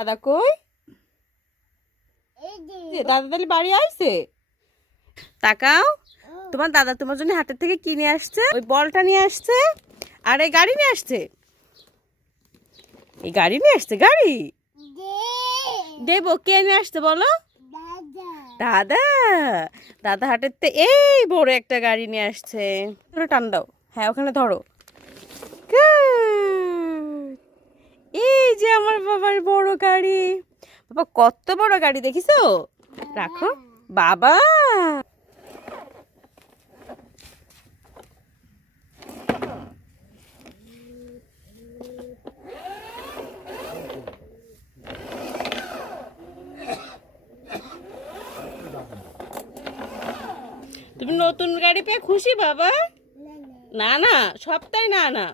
দাদা কই? দাদা তাহলে বাড়ি আইছে? তাকাও, তোমার দাদা তোমার জন্য হাটের থেকে কিনে আসছে, ওই বলটা নিয়ে আসছে আর এই গাড়ি নিয়ে আসছে। এই গাড়ি নিয়ে আসছে, গাড়ি দেবো। কে নিয়ে আসছে বলো? দাদা। দাদা হাটের থেকে এই বড় একটা গাড়ি নিয়ে আসছে। ধরো, টান দাও। হ্যাঁ, ওখানে ধরো। Good! এই যে আমার বাবার বড় গাড়ি। বাবা কত বড় গাড়ি দেখিছো? রাখো বাবা। তুমি নতুন গাড়ি পেয়ে খুশি বাবা? না না, সপ্তাহে না না।